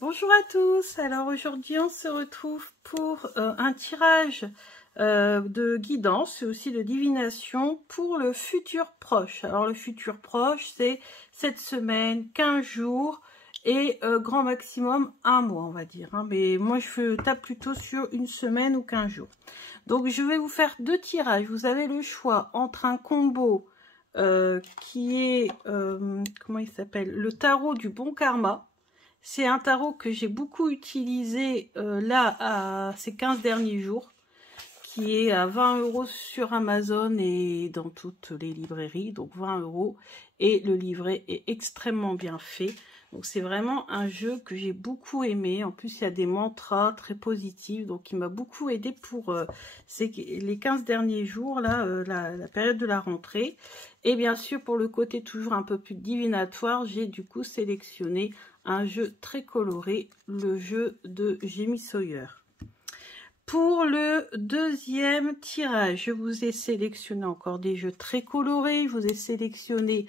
Bonjour à tous, alors aujourd'hui on se retrouve pour un tirage de guidance et aussi de divination pour le futur proche. Alors le futur proche c'est cette semaine, 15 jours et grand maximum un mois on va dire. Hein. Mais moi je tape plutôt sur une semaine ou 15 jours. Donc je vais vous faire deux tirages, vous avez le choix entre un combo qui est, comment il s'appelle, le tarot du bon karma. C'est un tarot que j'ai beaucoup utilisé là ces 15 derniers jours, qui est à 20 € sur Amazon et dans toutes les librairies, donc 20 €. Et le livret est extrêmement bien fait. Donc c'est vraiment un jeu que j'ai beaucoup aimé. En plus, il y a des mantras très positifs, donc il m'a beaucoup aidé pour les 15 derniers jours, là, la période de la rentrée. Et bien sûr, pour le côté toujours un peu plus divinatoire, j'ai du coup sélectionné un jeu très coloré, le jeu de Jamie Sawyer. Pour le deuxième tirage, je vous ai sélectionné encore des jeux très colorés. Je vous ai sélectionné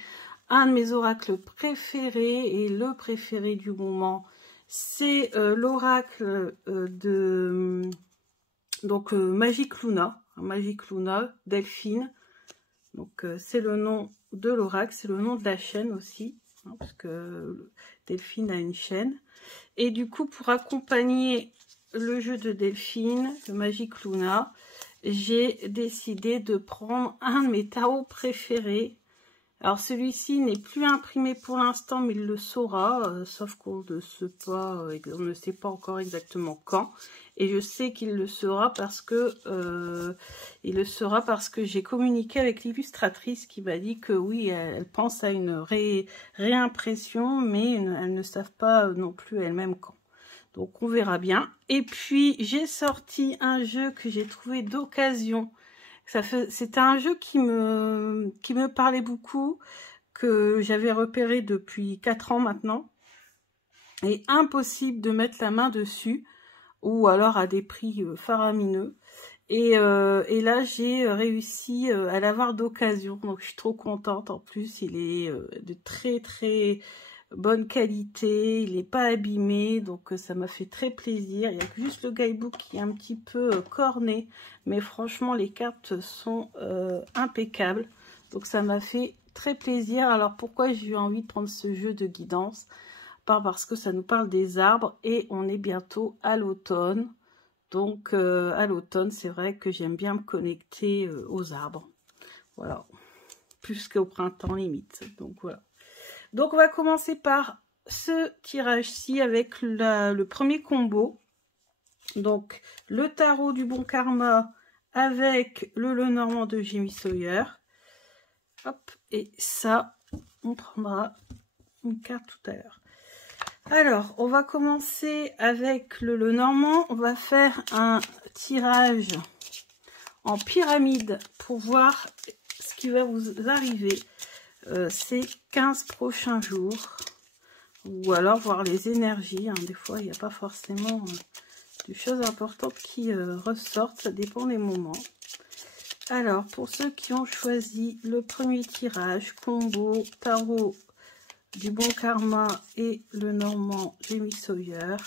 un de mes oracles préférés et le préféré du moment. C'est l'oracle de Magic Luna, Delphine. Donc c'est le nom de l'oracle, c'est le nom de la chaîne aussi, hein, parce que Delphine a une chaîne. Et du coup, pour accompagner le jeu de Delphine, de Magic Luna, j'ai décidé de prendre un de mes tarots préférés. Alors celui-ci n'est plus imprimé pour l'instant, mais il le saura, sauf qu'on ne sait pas encore exactement quand. Et je sais qu'il le sera parce que j'ai communiqué avec l'illustratrice qui m'a dit que oui, elle pense à une réimpression, mais elles ne savent pas non plus elles-mêmes quand. Donc on verra bien. Et puis j'ai sorti un jeu que j'ai trouvé d'occasion. C'était un jeu qui me parlait beaucoup, que j'avais repéré depuis 4 ans maintenant. Et impossible de mettre la main dessus, ou alors à des prix faramineux. Et là, j'ai réussi à l'avoir d'occasion. Donc je suis trop contente. En plus, il est de très très bonne qualité, il n'est pas abîmé, donc ça m'a fait très plaisir. Il y a juste le guidebook qui est un petit peu corné, mais franchement les cartes sont impeccables, donc ça m'a fait très plaisir. Alors pourquoi j'ai eu envie de prendre ce jeu de guidance? Pas parce que ça nous parle des arbres et on est bientôt à l'automne, donc à l'automne c'est vrai que j'aime bien me connecter aux arbres, voilà, plus qu'au printemps limite, donc voilà. Donc on va commencer par ce tirage-ci avec le premier combo. Donc le tarot du bon karma avec le Lenormand de Jamie Sawyer. Hop, et ça, on prendra une carte tout à l'heure. Alors, on va commencer avec le Lenormand. On va faire un tirage en pyramide pour voir ce qui va vous arriver ces 15 prochains jours, ou alors voir les énergies, hein. Des fois il n'y a pas forcément des choses importantes qui ressortent, ça dépend des moments. Alors pour ceux qui ont choisi le premier tirage, combo tarot du bon karma et le Normand Jamie Sawyer,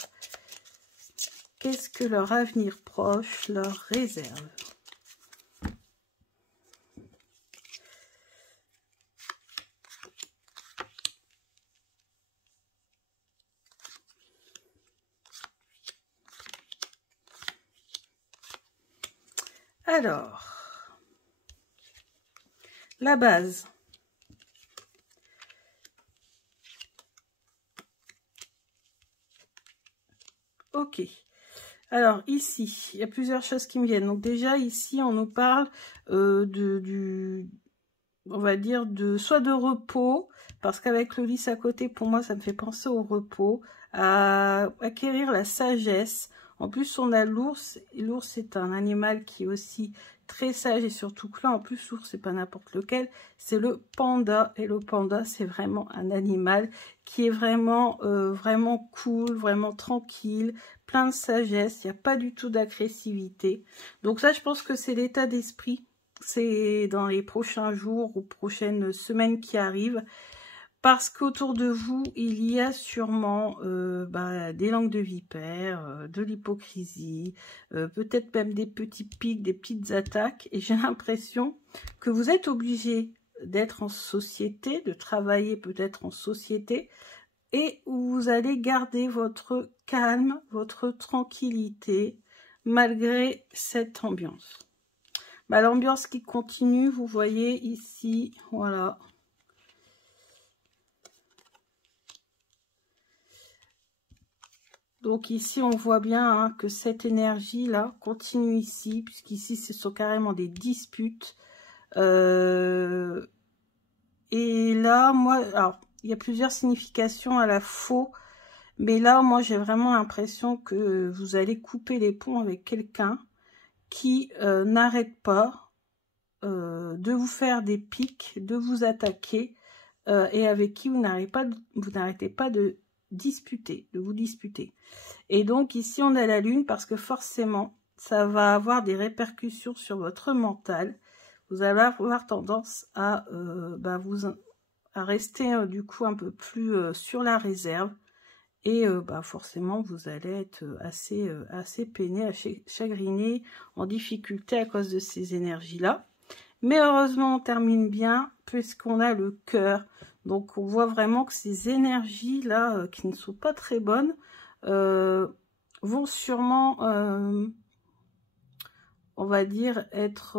qu'est-ce que leur avenir proche leur réserve? Alors, la base. Ok. Alors, ici, il y a plusieurs choses qui me viennent. Donc déjà, ici, on nous parle on va dire, soit de repos, parce qu'avec le lys à côté, pour moi, ça me fait penser au repos, à acquérir la sagesse. En plus, on a l'ours. L'ours, c'est un animal qui est aussi très sage, et surtout que là, en plus, l'ours, c'est pas n'importe lequel, c'est le panda. Et le panda, c'est vraiment un animal qui est vraiment, vraiment cool, vraiment tranquille, plein de sagesse. Il n'y a pas du tout d'agressivité. Donc ça, je pense que c'est l'état d'esprit. C'est dans les prochains jours ou prochaines semaines qui arrivent. Parce qu'autour de vous, il y a sûrement des langues de vipère, de l'hypocrisie, peut-être même des petits pics, des petites attaques. Et j'ai l'impression que vous êtes obligé d'être en société, de travailler peut-être en société, et où vous allez garder votre calme, votre tranquillité, malgré cette ambiance. L'ambiance qui continue, vous voyez ici, voilà. Donc ici, on voit bien que cette énergie-là continue ici, puisqu'ici, ce sont carrément des disputes. Et là, moi, alors, il y a plusieurs significations à la faux, mais là, moi, j'ai vraiment l'impression que vous allez couper les ponts avec quelqu'un qui n'arrête pas de vous faire des pics, de vous attaquer, et avec qui vous n'arrêtez pas de disputer, de vous disputer. Et donc ici on a la lune parce que forcément ça va avoir des répercussions sur votre mental. Vous allez avoir tendance à rester du coup un peu plus sur la réserve et forcément vous allez être assez peiné, chagriné, en difficulté à cause de ces énergies là. Mais heureusement on termine bien puisqu'on a le cœur. Donc on voit vraiment que ces énergies là qui ne sont pas très bonnes vont sûrement, on va dire, être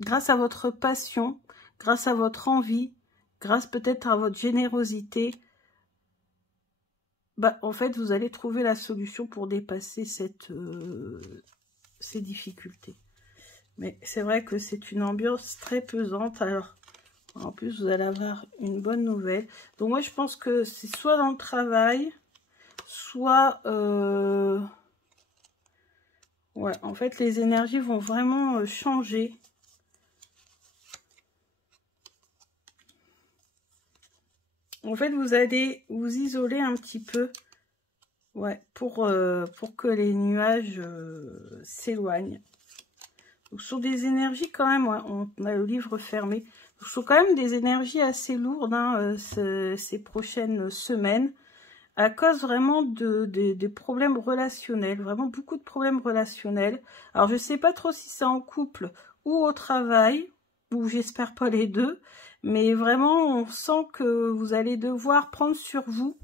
grâce à votre passion, grâce à votre envie, grâce peut-être à votre générosité, en fait vous allez trouver la solution pour dépasser ces difficultés. Mais c'est vrai que c'est une ambiance très pesante. Alors en plus, vous allez avoir une bonne nouvelle. Donc moi, je pense que c'est soit dans le travail, soit... ouais, en fait, les énergies vont vraiment changer. En fait, vous allez vous isoler un petit peu. Ouais, pour que les nuages s'éloignent. Donc, ce sont des énergies quand même, ouais, on a le livre fermé. Ce sont quand même des énergies assez lourdes ces prochaines semaines, à cause vraiment des problèmes relationnels, vraiment beaucoup de problèmes relationnels. Alors je ne sais pas trop si c'est en couple ou au travail, ou j'espère pas les deux, mais vraiment on sent que vous allez devoir prendre sur vous,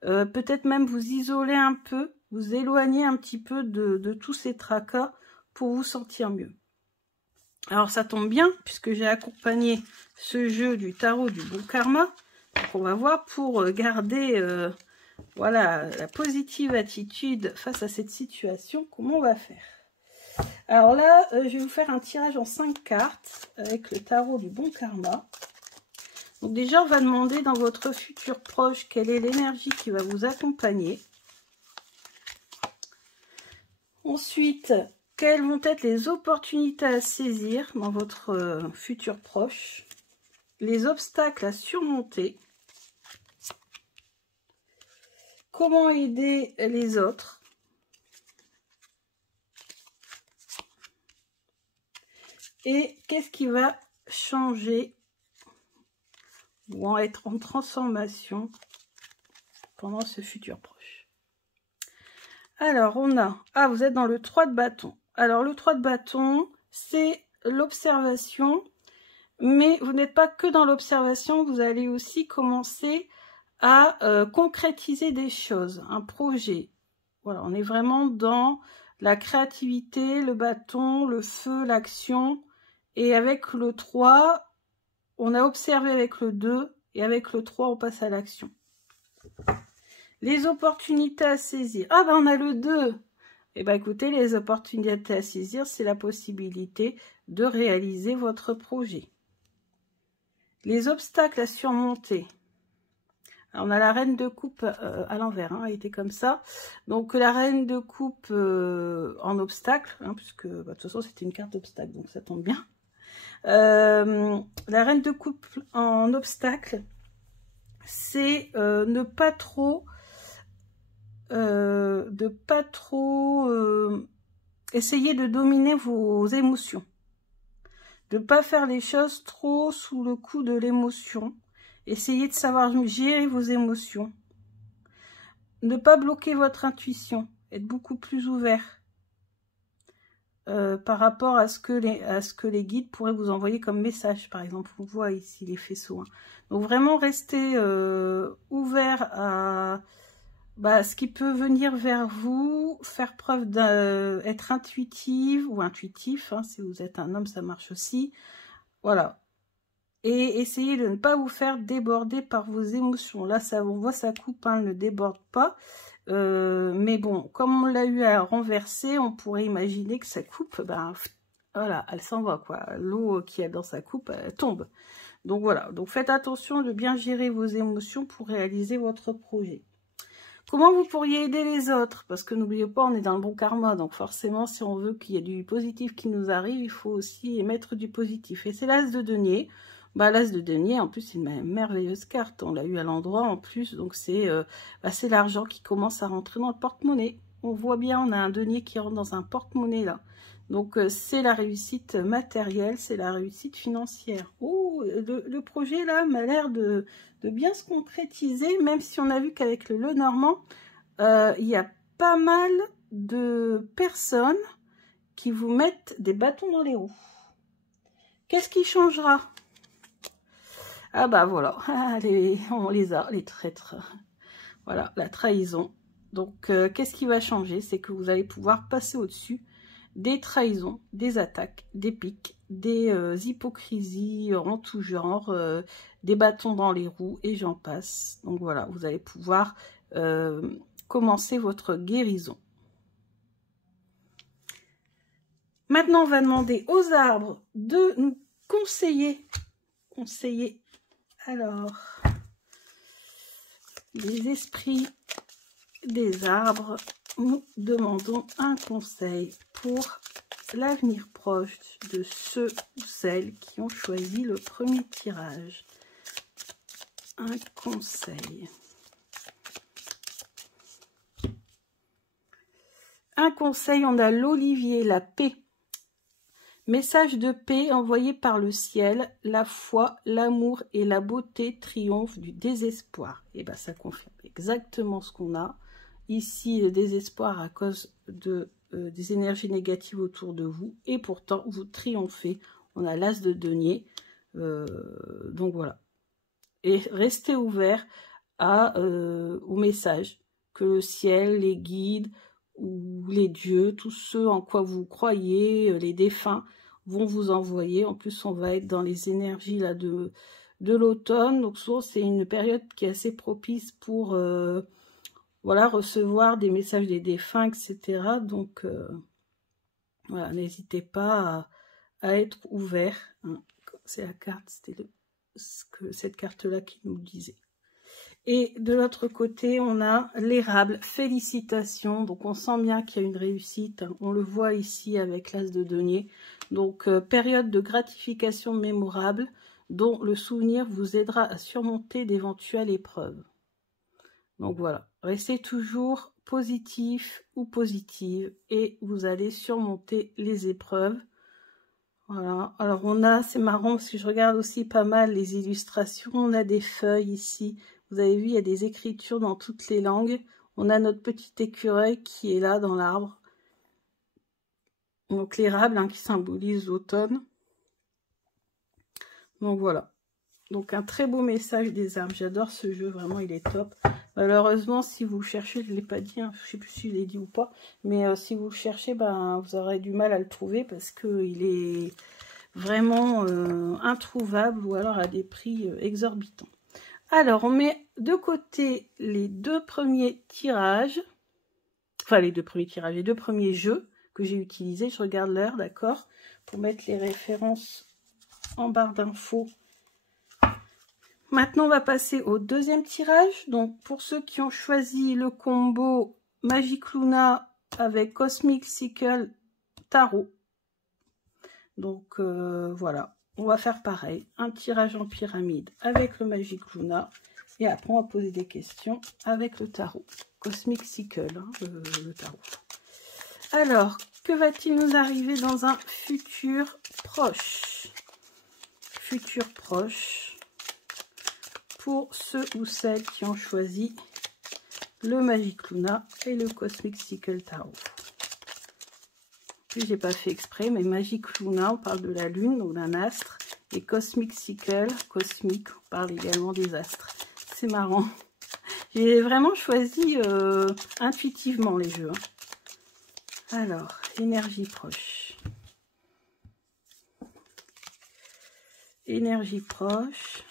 peut-être même vous isoler un peu, vous éloigner un petit peu de tous ces tracas pour vous sentir mieux. Alors ça tombe bien, puisque j'ai accompagné ce jeu du tarot du bon karma. Donc on va voir pour garder voilà, la positive attitude face à cette situation, comment on va faire. Alors là, je vais vous faire un tirage en 5 cartes avec le tarot du bon karma. Donc déjà, on va demander dans votre futur proche quelle est l'énergie qui va vous accompagner. Ensuite, quelles vont être les opportunités à saisir dans votre futur proche, les obstacles à surmonter, comment aider les autres, et qu'est-ce qui va changer ou être en transformation pendant ce futur proche. Alors, on a... Ah, vous êtes dans le 3 de bâton. Alors, le 3 de bâton, c'est l'observation. Mais vous n'êtes pas que dans l'observation, vous allez aussi commencer à concrétiser des choses, un projet. Voilà, on est vraiment dans la créativité, le bâton, le feu, l'action. Et avec le 3, on a observé avec le 2. Et avec le 3, on passe à l'action. Les opportunités à saisir. Ah ben on a le 2. Eh bien écoutez, les opportunités à saisir, c'est la possibilité de réaliser votre projet. Les obstacles à surmonter. Alors, on a la reine de coupe à l'envers, elle était comme ça. Donc la reine de coupe en obstacle, puisque de toute façon c'était une carte obstacle, donc ça tombe bien. La reine de coupe en obstacle, c'est ne pas trop essayer de dominer vos émotions, de ne pas faire les choses trop sous le coup de l'émotion, Essayez de savoir gérer vos émotions. Ne pas bloquer votre intuition. Être beaucoup plus ouvert par rapport à ce que les guides pourraient vous envoyer comme message. Par exemple, on voit ici les faisceaux. Hein. Donc vraiment rester ouvert à ce qui peut venir vers vous, faire preuve d'être intuitive ou intuitif. Hein, si vous êtes un homme, ça marche aussi. Voilà. Et essayez de ne pas vous faire déborder par vos émotions. Là, ça, on voit ça coupe, hein, ne déborde pas. Mais bon, comme on l'a eu à renverser, on pourrait imaginer que sa coupe, voilà, elle s'en va, quoi. L'eau qui est dans sa coupe, elle tombe. Donc voilà, donc faites attention de bien gérer vos émotions pour réaliser votre projet. Comment vous pourriez aider les autres? Parce que n'oubliez pas, on est dans le bon karma, donc forcément, si on veut qu'il y ait du positif qui nous arrive, il faut aussi émettre du positif. Et c'est l'as de denier. L'as de denier, en plus, c'est une merveilleuse carte. On l'a eu à l'endroit en plus, donc c'est l'argent qui commence à rentrer dans le porte-monnaie. On voit bien, on a un denier qui rentre dans un porte-monnaie là. Donc c'est la réussite matérielle, c'est la réussite financière. Oh, le projet là m'a l'air de bien se concrétiser, même si on a vu qu'avec le Lenormand, il y a pas mal de personnes qui vous mettent des bâtons dans les roues. Qu'est-ce qui changera? Ah voilà, on les a, les traîtres. Voilà, la trahison. Donc, qu'est-ce qui va changer? C'est que vous allez pouvoir passer au-dessus des trahisons, des attaques, des piques, des hypocrisies en tout genre, des bâtons dans les roues, et j'en passe. Donc voilà, vous allez pouvoir commencer votre guérison. Maintenant, on va demander aux arbres de nous conseiller. Alors, les esprits des arbres, nous demandons un conseil pour l'avenir proche de ceux ou celles qui ont choisi le premier tirage. Un conseil. Un conseil, on a l'olivier, la paix. Message de paix envoyé par le ciel, la foi, l'amour et la beauté triomphent du désespoir. Et bien ça confirme exactement ce qu'on a. Ici, le désespoir à cause des énergies négatives autour de vous. Et pourtant, vous triomphez. On a l'as de denier. Donc voilà. Et restez ouvert aux messages que le ciel, les guides ou les dieux, tous ceux en quoi vous croyez, les défunts, vont vous envoyer. En plus, on va être dans les énergies là de l'automne. Donc souvent, c'est une période qui est assez propice pour voilà, recevoir des messages des défunts, etc. Donc voilà, n'hésitez pas à être ouvert. Hein. C'est la carte, c'était cette carte-là qui nous le disait. Et de l'autre côté, on a l'érable. Félicitations. Donc, on sent bien qu'il y a une réussite. On le voit ici avec l'as de denier. Donc, période de gratification mémorable dont le souvenir vous aidera à surmonter d'éventuelles épreuves. Donc, voilà. Restez toujours positif ou positive et vous allez surmonter les épreuves. Voilà. Alors, on a, c'est marrant parce que je regarde aussi pas mal les illustrations. On a des feuilles ici. Vous avez vu, il y a des écritures dans toutes les langues. On a notre petit écureuil qui est là dans l'arbre. Donc l'érable qui symbolise l'automne. Donc voilà. Donc un très beau message des arbres. J'adore ce jeu, vraiment il est top. Malheureusement, si vous le cherchez, je ne l'ai pas dit, hein, je ne sais plus si je l'ai dit ou pas. Mais si vous le cherchez, vous aurez du mal à le trouver parce qu'il est vraiment introuvable ou alors à des prix exorbitants. Alors, on met de côté les deux premiers tirages, enfin les deux premiers jeux que j'ai utilisés. Je regarde l'heure, d'accord, pour mettre les références en barre d'infos. Maintenant, on va passer au deuxième tirage. Donc, pour ceux qui ont choisi le combo Magic Luna avec Cosmic Sickle Tarot. Donc, voilà. On va faire pareil, un tirage en pyramide avec le Magic Luna et après on va poser des questions avec le tarot. Cosmic Sickle, hein, le tarot. Alors, que va-t-il nous arriver dans un futur proche? Futur proche pour ceux ou celles qui ont choisi le Magic Luna et le Cosmic Sickle Tarot. Puis j'ai pas fait exprès, mais Magic Luna, on parle de la lune ou d'un astre, et Cosmic Sickle, cosmique, on parle également des astres. C'est marrant. J'ai vraiment choisi intuitivement les jeux. Hein. Alors, énergie proche. Énergie proche.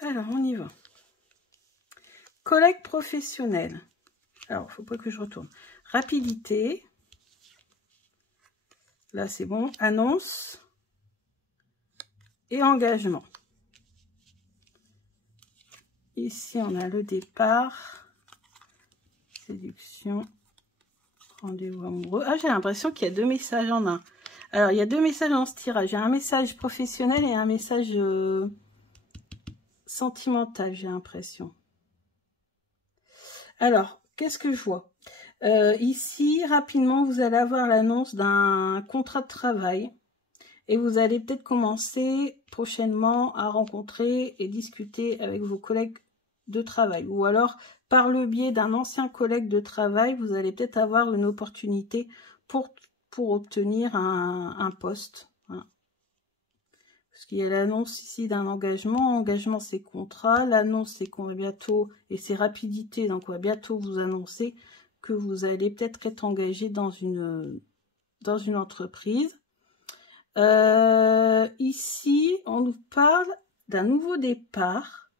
Alors, on y va. Collègue professionnel. Alors, il ne faut pas que je retourne. Rapidité. Là, c'est bon. Annonce. Et engagement. Ici, on a le départ. Séduction. Rendez-vous amoureux. Ah, j'ai l'impression qu'il y a 2 messages en un. Alors, il y a 2 messages dans ce tirage. J'ai un message professionnel et un message sentimental, j'ai l'impression. Alors, qu'est-ce que je vois? Ici, rapidement, vous allez avoir l'annonce d'un contrat de travail. Et vous allez peut-être commencer prochainement à rencontrer et discuter avec vos collègues de travail. Ou alors, par le biais d'un ancien collègue de travail, vous allez peut-être avoir une opportunité pour obtenir un poste. Hein. Parce qu'il y a l'annonce ici d'un engagement. Engagement, c'est contrat. L'annonce, c'est qu'on va bientôt, et c'est rapidité, donc on va bientôt vous annoncer que vous allez peut-être être engagé dans une entreprise. Ici, on nous parle d'un nouveau départ.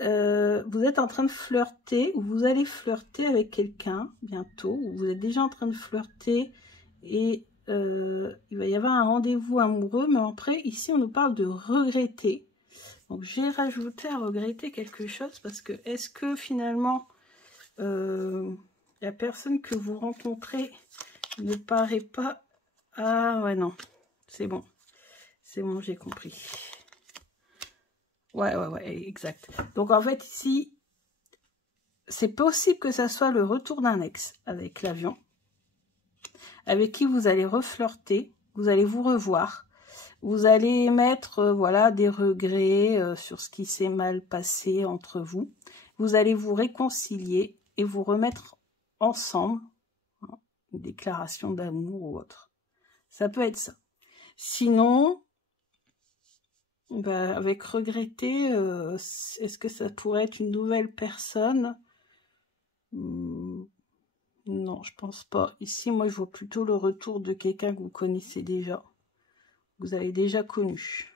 Vous êtes en train de flirter, ou vous allez flirter avec quelqu'un bientôt, ou vous êtes déjà en train de flirter, et il va y avoir un rendez-vous amoureux, mais après, ici, on nous parle de regretter. Donc, j'ai rajouté à regretter quelque chose, parce que est-ce que finalement, la personne que vous rencontrez ne paraît pas... Ah ouais, non, c'est bon, j'ai compris. Ouais, exact. Donc en fait ici, c'est possible que ça soit le retour d'un ex avec l'avion, avec qui vous allez reflirter, vous allez vous revoir, vous allez mettre voilà, des regrets sur ce qui s'est mal passé entre vous, vous allez vous réconcilier et vous remettre ensemble, hein, une déclaration d'amour ou autre. Ça peut être ça. Sinon, bah, avec regretter, est-ce que ça pourrait être une nouvelle personne? Non, je pense pas. Ici, moi, je vois plutôt le retour de quelqu'un que vous connaissez déjà. Vous avez déjà connu.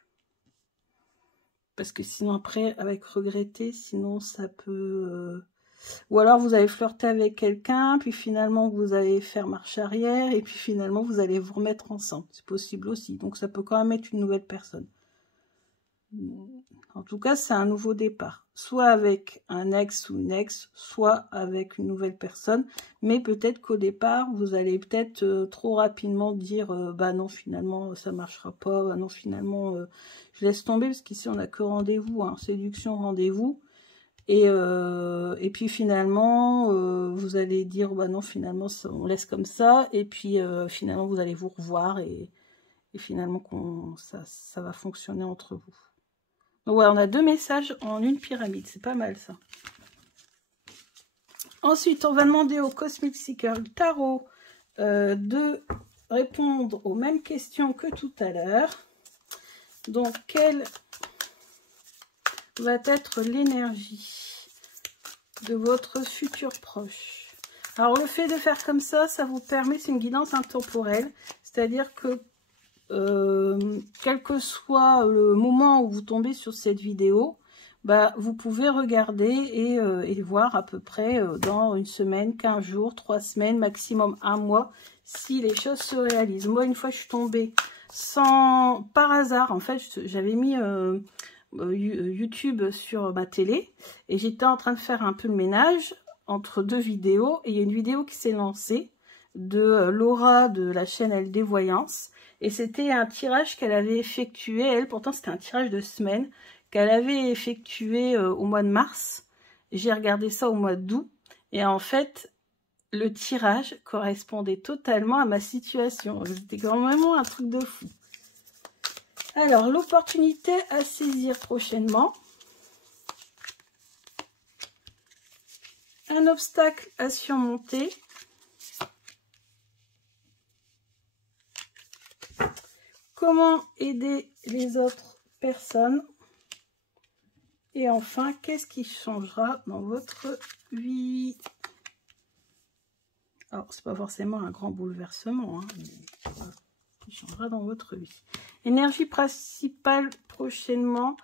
Parce que sinon, après, avec regretter, sinon, ça peut... Ou alors, vous avez flirté avec quelqu'un, puis finalement, vous allez faire marche arrière, et puis finalement, vous allez vous remettre ensemble. C'est possible aussi. Donc, ça peut quand même être une nouvelle personne. En tout cas, c'est un nouveau départ. Soit avec un ex ou une ex, soit avec une nouvelle personne. Mais peut-être qu'au départ, vous allez peut-être trop rapidement dire bah non, finalement, ça ne marchera pas. Bah non, finalement, je laisse tomber, parce qu'ici, on n'a que rendez-vous. Hein, séduction, rendez-vous. Et puis finalement, vous allez dire, bah non, finalement, ça, on laisse comme ça. Et puis finalement, vous allez vous revoir et finalement, ça va fonctionner entre vous. Donc ouais, on a 2 messages en une pyramide. C'est pas mal, ça. Ensuite, on va demander au Cosmic Sickle Tarot de répondre aux mêmes questions que tout à l'heure. Donc, quelle va être l'énergie de votre futur proche? Alors, le fait de faire comme ça, ça vous permet, c'est une guidance intemporelle, c'est-à-dire que quel que soit le moment où vous tombez sur cette vidéo, bah, vous pouvez regarder et voir à peu près dans une semaine, 15 jours, 3 semaines, maximum 1 mois, si les choses se réalisent. Moi, une fois, je suis tombée par hasard, en fait, j'avais mis YouTube sur ma télé et j'étais en train de faire un peu le ménage entre 2 vidéos, et il y a une vidéo qui s'est lancée de Laura de la chaîne LD Voyance. Et c'était un tirage qu'elle avait effectué, elle, pourtant c'était un tirage de semaine, qu'elle avait effectué au mois de mars. J'ai regardé ça au mois d'août. Et en fait, le tirage correspondait totalement à ma situation. C'était quand même un truc de fou. Alors, l'opportunité à saisir prochainement. Un obstacle à surmonter. Comment aider les autres personnes. Et enfin, qu'est-ce qui changera dans votre vie? Alors, c'est pas forcément un grand bouleversement, hein, mais qui changera dans votre vie. Énergie principale prochainement,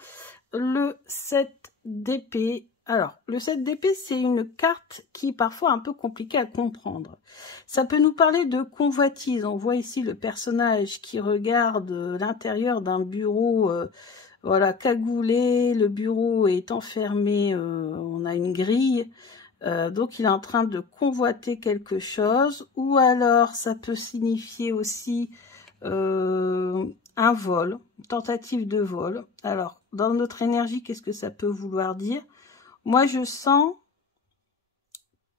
le 7 d'épée. Alors, le 7 d'épée, c'est une carte qui est parfois un peu compliquée à comprendre. Ça peut nous parler de convoitise. On voit ici le personnage qui regarde l'intérieur d'un bureau, voilà, cagoulé. Le bureau est enfermé, on a une grille. Donc, il est en train de convoiter quelque chose. Ou alors, ça peut signifier aussi un vol, une tentative de vol. Alors, dans notre énergie, qu'est-ce que ça peut vouloir dire? Moi, je sens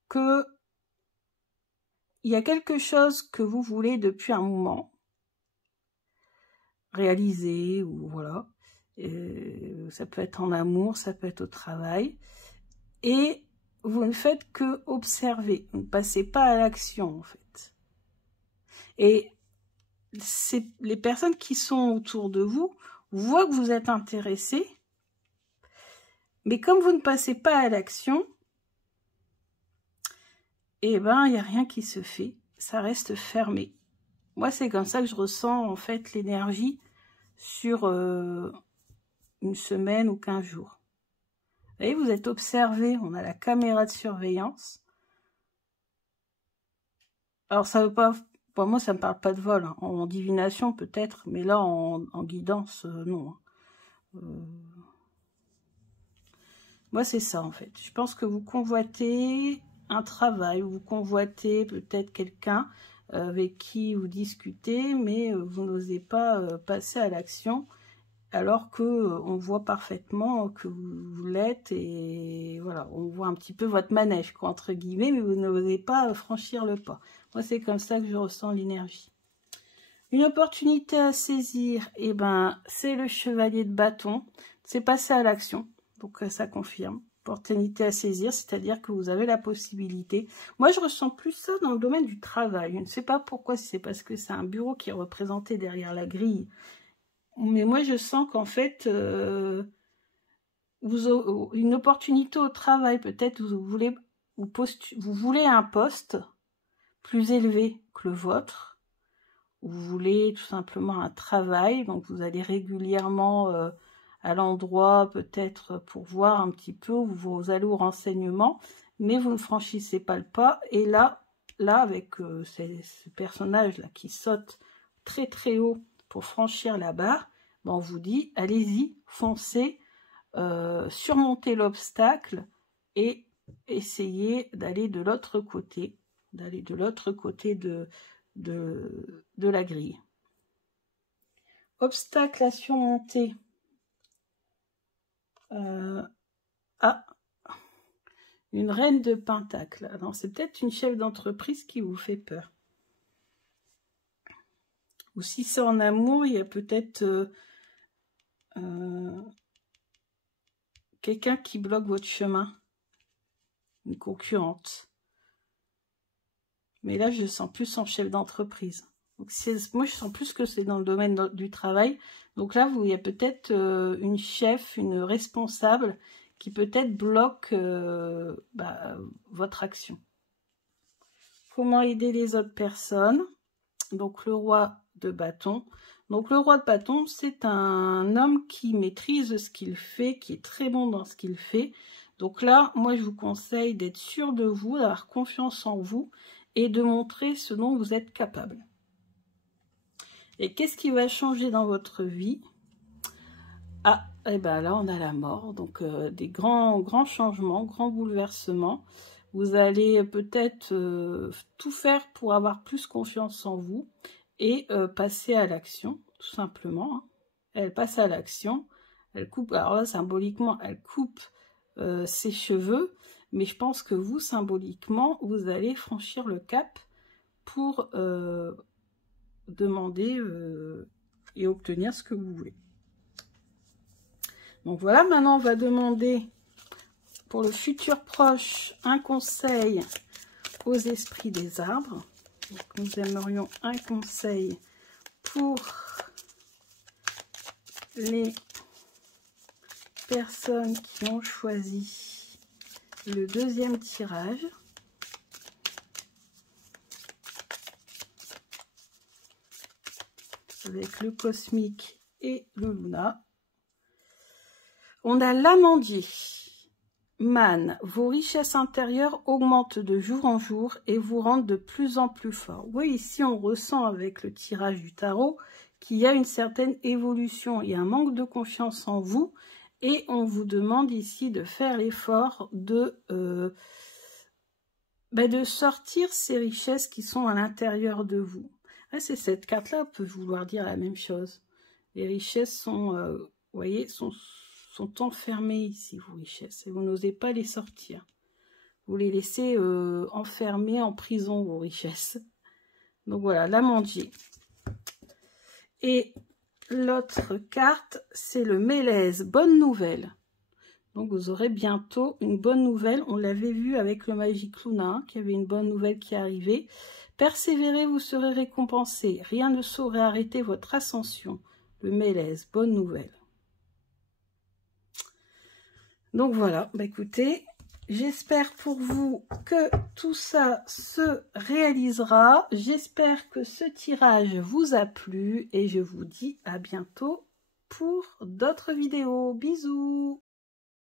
que il y a quelque chose que vous voulez depuis un moment réaliser, ou voilà. Ça peut être en amour, ça peut être au travail. Et vous ne faites que observer. Vous ne passez pas à l'action, en fait. Et les personnes qui sont autour de vous voient que vous êtes intéressé. Mais comme vous ne passez pas à l'action, eh ben, il n'y a rien qui se fait. Ça reste fermé. Moi, c'est comme ça que je ressens, en fait, l'énergie sur une semaine ou 15 jours. Vous voyez, vous êtes observé. On a la caméra de surveillance. Alors, ça veut pas... Pour moi, ça ne me parle pas de vol. Hein. En divination, peut-être. Mais là, en guidance, non. Moi, c'est ça, en fait. Je pense que vous convoitez un travail, vous convoitez peut-être quelqu'un avec qui vous discutez, mais vous n'osez pas passer à l'action, alors que on voit parfaitement que vous l'êtes, et voilà, on voit un petit peu votre manège, quoi, entre guillemets, mais vous n'osez pas franchir le pas. Moi, c'est comme ça que je ressens l'énergie. Une opportunité à saisir, eh ben, c'est le chevalier de bâton, c'est passer à l'action. Donc, ça confirme. Opportunité à saisir, c'est-à-dire que vous avez la possibilité. Moi, je ressens plus ça dans le domaine du travail. Je ne sais pas pourquoi, si c'est parce que c'est un bureau qui est représenté derrière la grille. Mais moi, je sens qu'en fait, une opportunité au travail, peut-être vous voulez un poste plus élevé que le vôtre. Vous voulez tout simplement un travail, donc vous allez régulièrement... à l'endroit peut-être pour voir un petit peu, vous allez au renseignement, mais vous ne franchissez pas le pas. Et là avec ce personnage-là qui saute très très haut pour franchir la barre, ben on vous dit, allez-y, foncez, surmontez l'obstacle et essayez d'aller de l'autre côté, de la grille. Obstacle à surmonter. Une reine de pentacle. Alors, c'est peut-être une chef d'entreprise qui vous fait peur. Ou si c'est en amour, il y a peut-être quelqu'un qui bloque votre chemin. Une concurrente. Mais là, je sens plus en chef d'entreprise. Moi, je sens plus que c'est dans le domaine du travail. Donc là, il y a peut-être une chef, une responsable qui peut-être bloque votre action. Comment aider les autres personnes? Donc, le roi de bâton. Donc, le roi de bâton, c'est un homme qui maîtrise ce qu'il fait, qui est très bon dans ce qu'il fait. Donc là, moi, je vous conseille d'être sûr de vous, d'avoir confiance en vous et de montrer ce dont vous êtes capable. Et qu'est-ce qui va changer dans votre vie? Ah, et ben là, on a la mort. Donc, des grands changements, grands bouleversements. Vous allez peut-être tout faire pour avoir plus confiance en vous et passer à l'action, tout simplement. Hein. Elle passe à l'action. Elle coupe, alors là, symboliquement, elle coupe ses cheveux. Mais je pense que vous, symboliquement, vous allez franchir le cap pour demander et obtenir ce que vous voulez. Donc voilà, maintenant on va demander pour le futur proche un conseil aux esprits des arbres. Donc, nous aimerions un conseil pour les personnes qui ont choisi le deuxième tirage. Avec le cosmique et le Luna. On a l'amandier. Man, vos richesses intérieures augmentent de jour en jour et vous rendent de plus en plus fort. Oui, ici on ressent avec le tirage du tarot qu'il y a une certaine évolution. Il y a un manque de confiance en vous et on vous demande ici de faire l'effort de sortir ces richesses qui sont à l'intérieur de vous. Ah, c'est cette carte-là peut vouloir dire la même chose. Les richesses sont, vous voyez, sont enfermées ici, vos richesses, et vous n'osez pas les sortir. Vous les laissez enfermées en prison, vos richesses. Donc voilà, l'amandier. Et l'autre carte, c'est le mélèze, bonne nouvelle. Donc vous aurez bientôt une bonne nouvelle. On l'avait vu avec le Magic Luna, qu'il y avait une bonne nouvelle qui arrivait. Persévérez, vous serez récompensé. Rien ne saurait arrêter votre ascension. Le mélèze, bonne nouvelle. Donc voilà, bah écoutez, j'espère pour vous que tout ça se réalisera. J'espère que ce tirage vous a plu et je vous dis à bientôt pour d'autres vidéos. Bisous!